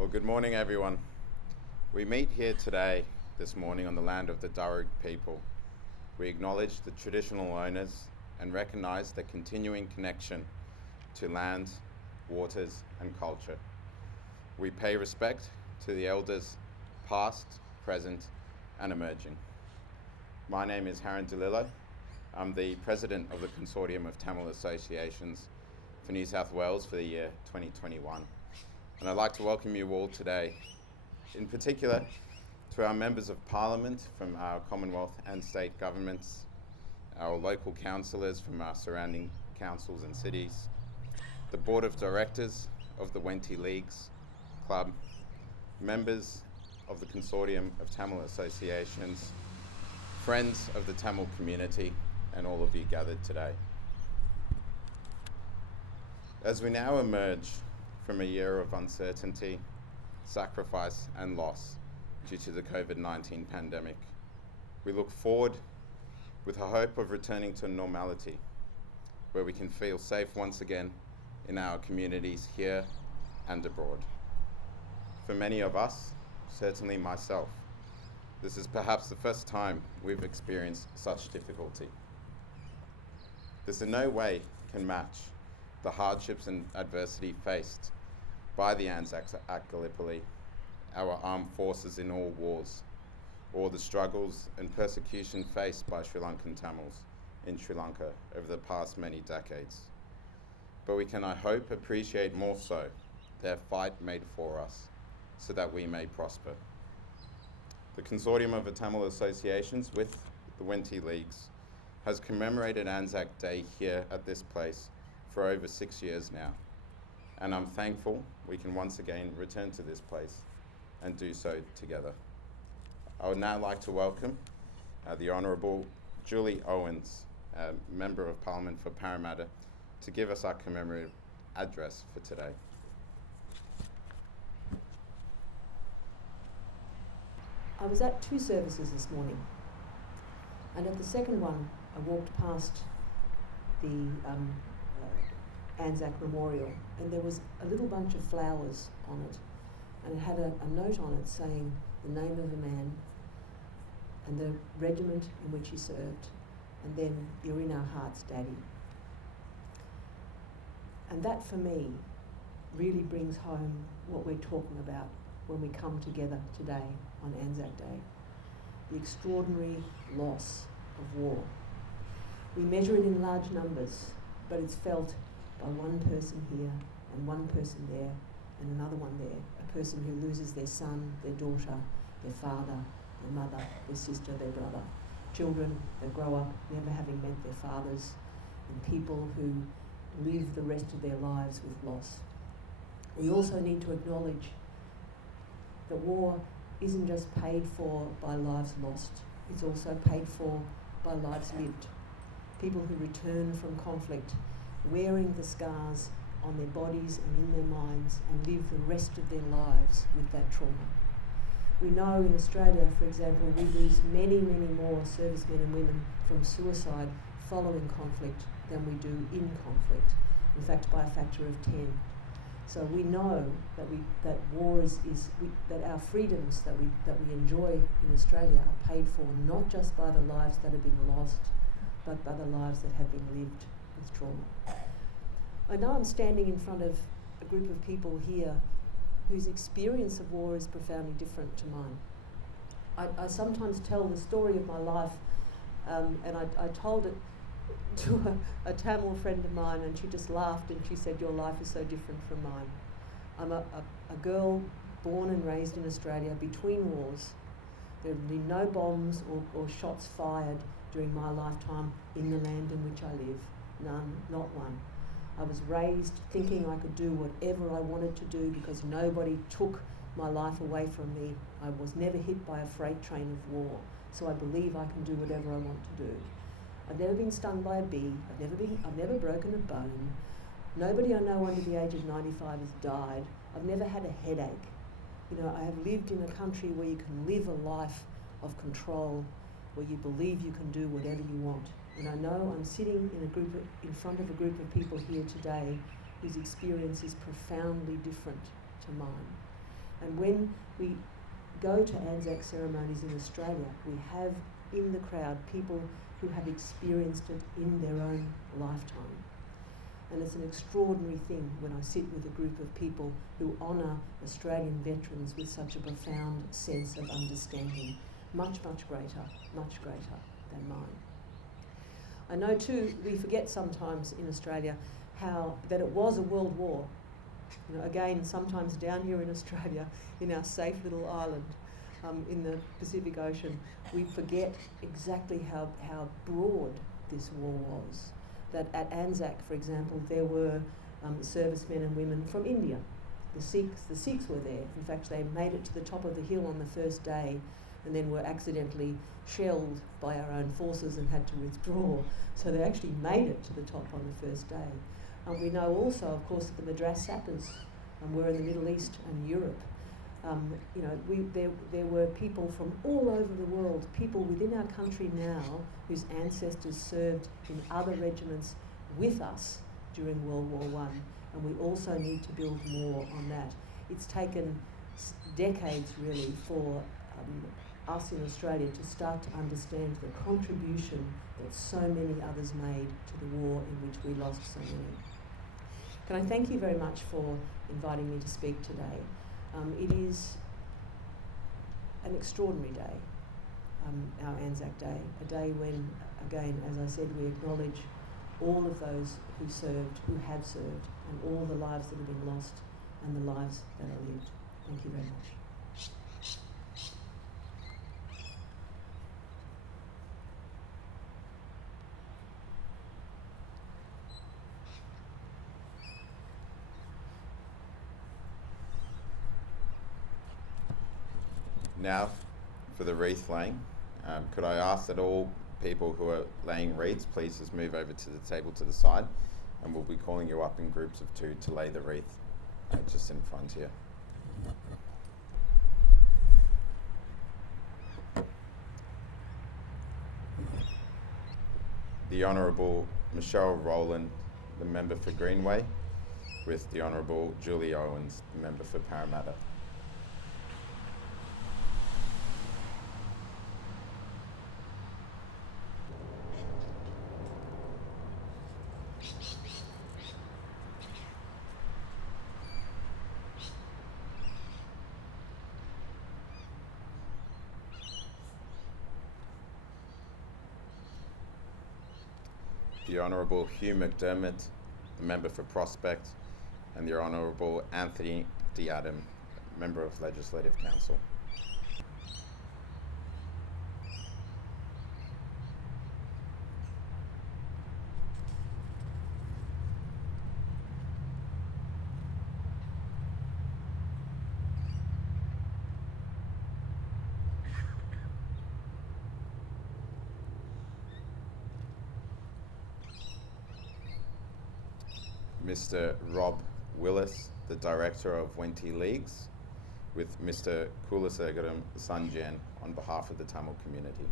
Well, good morning, everyone. We meet here today, this morning, on the land of the Darug people. We acknowledge the traditional owners and recognise their continuing connection to land, waters, and culture. We pay respect to the elders past, present, and emerging. My name is Haran DeLillo. I'm the president of the Consortium of Tamil Associations for New South Wales for the year 2021. And I'd like to welcome you all today, in particular to our members of Parliament from our Commonwealth and state governments, our local councillors from our surrounding councils and cities, the Board of Directors of the Wenti Leagues Club, members of the Consortium of Tamil Associations, friends of the Tamil community, and all of you gathered today. As we now emerge from a year of uncertainty, sacrifice, and loss due to the COVID-19 pandemic, we look forward with the hope of returning to normality, where we can feel safe once again in our communities here and abroad. For many of us, certainly myself, this is perhaps the first time we've experienced such difficulty. This in no way can match the hardships and adversity faced by the Anzac at Gallipoli, our armed forces in all wars, or the struggles and persecution faced by Sri Lankan Tamils in Sri Lanka over the past many decades. But we can, I hope, appreciate more so their fight made for us so that we may prosper. The Consortium of the Tamil Associations with the Wenti Leagues has commemorated AnzacDay here at this place for over 6 years now. And I'm thankful we can once again return to this place and do so together. I would now like to welcome the Honourable Julie Owens, Member of Parliament for Parramatta, to give us our commemorative address for today. I was at 2 services this morning, and at the second one I walked past the Anzac Memorial, and there was a little bunch of flowers on it, and it had a note on it saying the name of a man and the regiment in which he served, and then "You're in our hearts, Daddy." And that for me really brings home what we're talking about when we come together today on Anzac Day, the extraordinary loss of war. We measure it in large numbers, but it's felt by one person here and one person there and another one there, a person who loses their son, their daughter, their father, their mother, their sister, their brother, children that grow up never having met their fathers, and people who live the rest of their lives with loss. We also need to acknowledge that war isn't just paid for by lives lost, it's also paid for by lives lived. People who return from conflict wearing the scars on their bodies and in their minds and live the rest of their lives with that trauma. We know in Australia, for example, we lose many, many more servicemen and women from suicide following conflict than we do in conflict, in fact by a factor of 10. So we know that war that our freedoms that we enjoy in Australia are paid for not just by the lives that have been lost, but by the lives that have been lived with trauma. I know I'm standing in front of a group of people here whose experience of war is profoundly different to mine. I sometimes tell the story of my life, and I told it to a Tamil friend of mine, and she just laughed and she said, "Your life is so different from mine." I'm a girl born and raised in Australia between wars. There have been no bombs or shots fired during my lifetime in the land in which I live. None, not one. I was raised thinking I could do whatever I wanted to do because nobody took my life away from me. I was never hit by a freight train of war, so I believe I can do whatever I want to do. I've never been stung by a bee. I've never broken a bone. Nobody I know under the age of 95 has died. I've never had a headache. I have lived in a country where you can live a life of control, where you believe you can do whatever you want. And I know I'm sitting in front of a group of people here today whose experience is profoundly different to mine. And when we go to Anzac ceremonies in Australia, we have in the crowd people who have experienced it in their own lifetime. And it's an extraordinary thing when I sit with a group of people who honour Australian veterans with such a profound sense of understanding, much, much greater than mine. I know too, we forget sometimes in Australia that it was a world war. You know, again, sometimes down here in Australia, in our safe little island, in the Pacific Ocean, we forget exactly how broad this war was. That at Anzac, for example, there were servicemen and women from India. The Sikhs were there. In fact, they made it to the top of the hill on the first day and then were accidentally shelled by our own forces and had to withdraw. So they actually made it to the top on the first day. We know also, of course, that the Madras sappers were in the Middle East and Europe. You know, there were people from all over the world, people within our country now whose ancestors served in other regiments with us during World War I, and we also need to build more on that. It's taken decades really for us in Australia to start to understand the contribution that so many others made to the war in which we lost so many. Can I thank you very much for inviting me to speak today. It is an extraordinary day, our Anzac Day, a day when, again, as I said, we acknowledge all of those who served, who have served, and all the lives that have been lost and the lives that are lived. Thank you very much. Now, for the wreath laying, could I ask that all people who are laying wreaths please just move over to the table to the side, and we'll be calling you up in groups of 2 to lay the wreath just in front here. The Honourable Michelle Rowland, the member for Greenway, with the Honourable Julie Owens, the member for Parramatta. The Honourable Hugh McDermott, the member for Prospect, and the Honourable Anthony Diadam, member of Legislative Council. Mr. Rob Willis, the Director of Wenti Leagues, with Mr. Kulasegaram Sanjan on behalf of the Tamil community.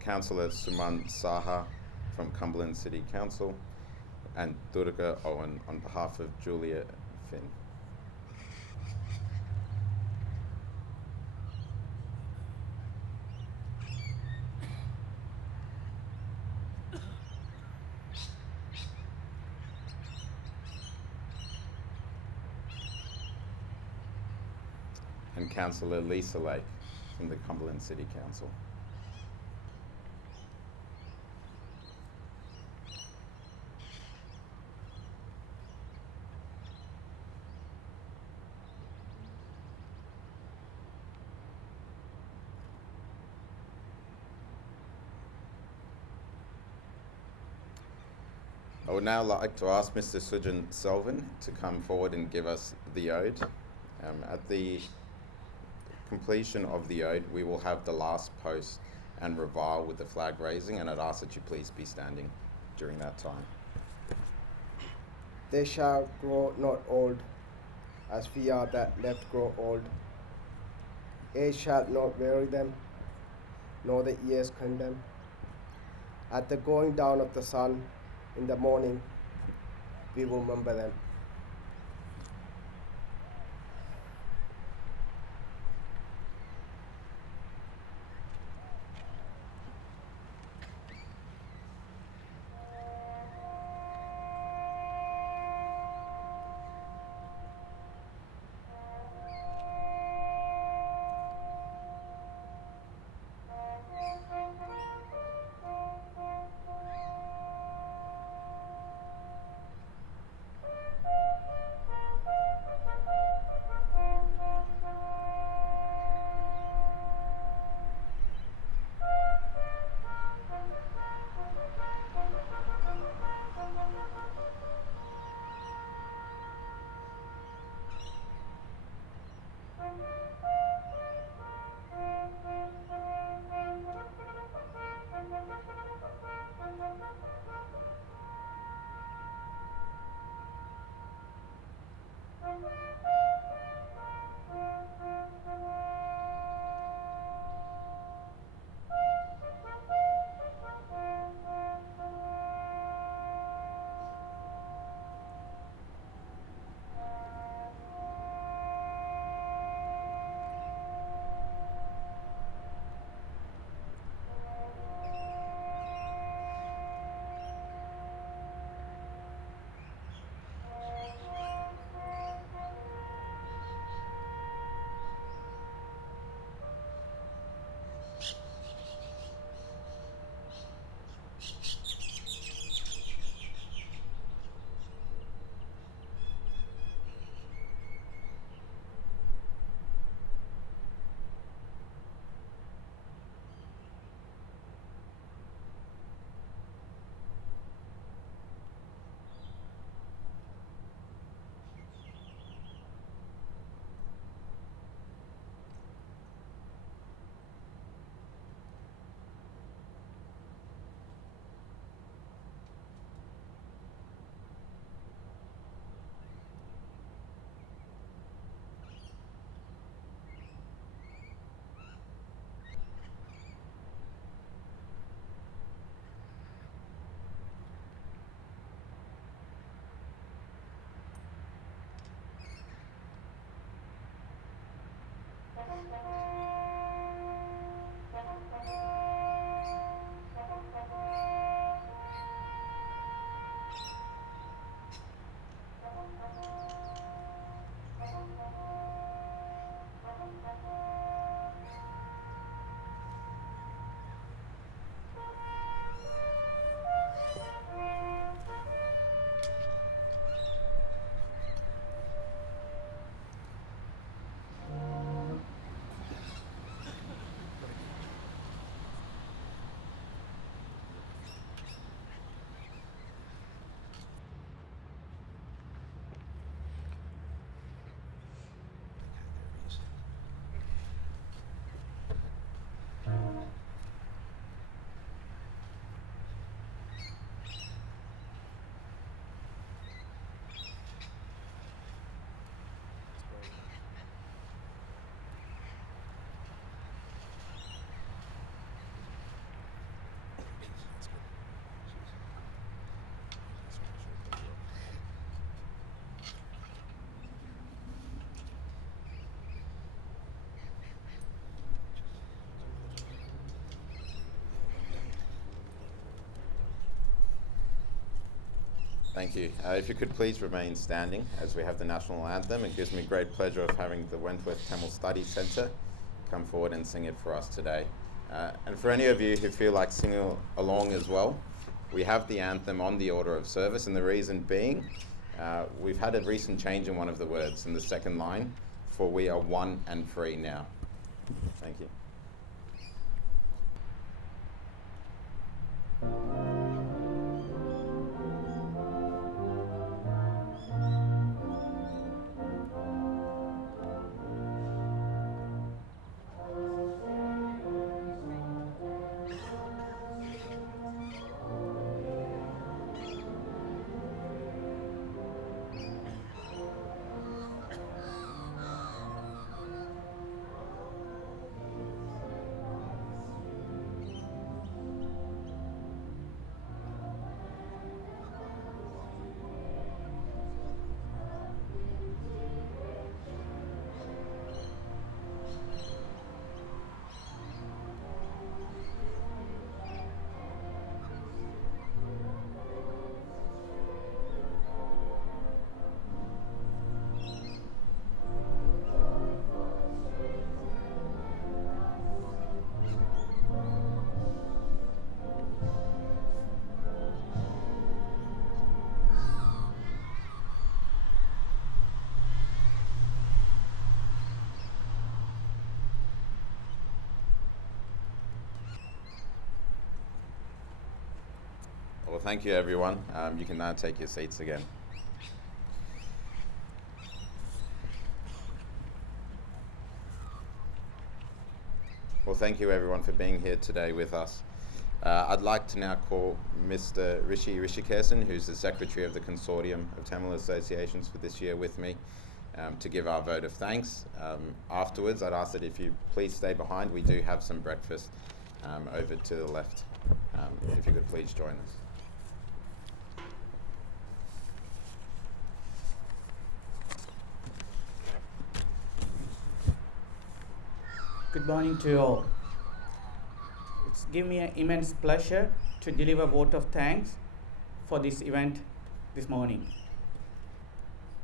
Councillor Suman Saha from Cumberland City Council, and Durga Owen on behalf of Julia Finn. And Councillor Lisa Lake from the Cumberland City Council. I would now like to ask Mr. Sujan Selvin to come forward and give us the ode. At the completion of the ode, we will have the last post and revile with the flag raising, and I'd ask that you please be standing during that time. They shall grow not old, as we are that left grow old. Age shall not weary them, nor the years condemn. At the going down of the sun in the morning, we will remember them. Thank you. If you could please remain standing as we have the national anthem. It gives me great pleasure of having the Wentworth Tamil Study Centre come forward and sing it for us today. And for any of you who feel like singing along as well, we have the anthem on the order of service, and the reason being, we've had a recent change in one of the words in the second line, for we are one and free now. Thank you. thank you, everyone. You can now take your seats again. Well, thank you, everyone, for being here today with us. I'd like to now call Mr. Rishi Rishikesan, who's the Secretary of the Consortium of Tamil Associations for this year, with me to give our vote of thanks. Afterwards, I'd ask that if you please stay behind, we do have some breakfast over to the left. If you could please join us. Good morning to you all. It's given me an immense pleasure to deliver a vote of thanks for this event this morning.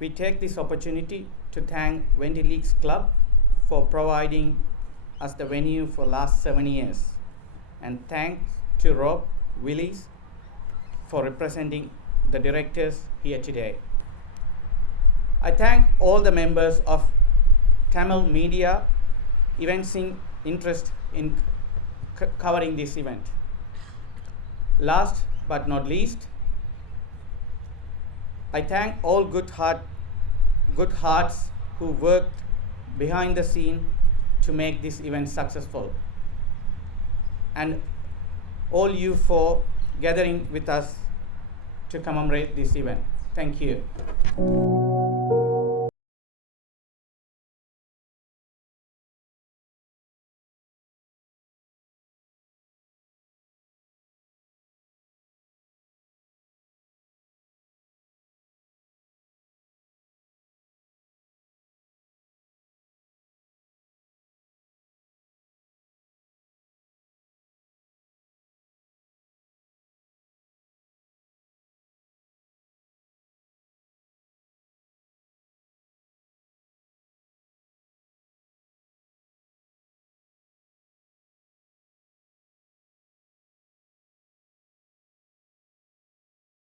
We take this opportunity to thank Wendy Leagues Club for providing us the venue for last 7 years, and thanks to Rob Willis for representing the directors here today. I thank all the members of Tamil media evincing interest in covering this event. Last but not least, I thank all good hearts who worked behind the scene to make this event successful, and all you for gathering with us to commemorate this event. Thank you.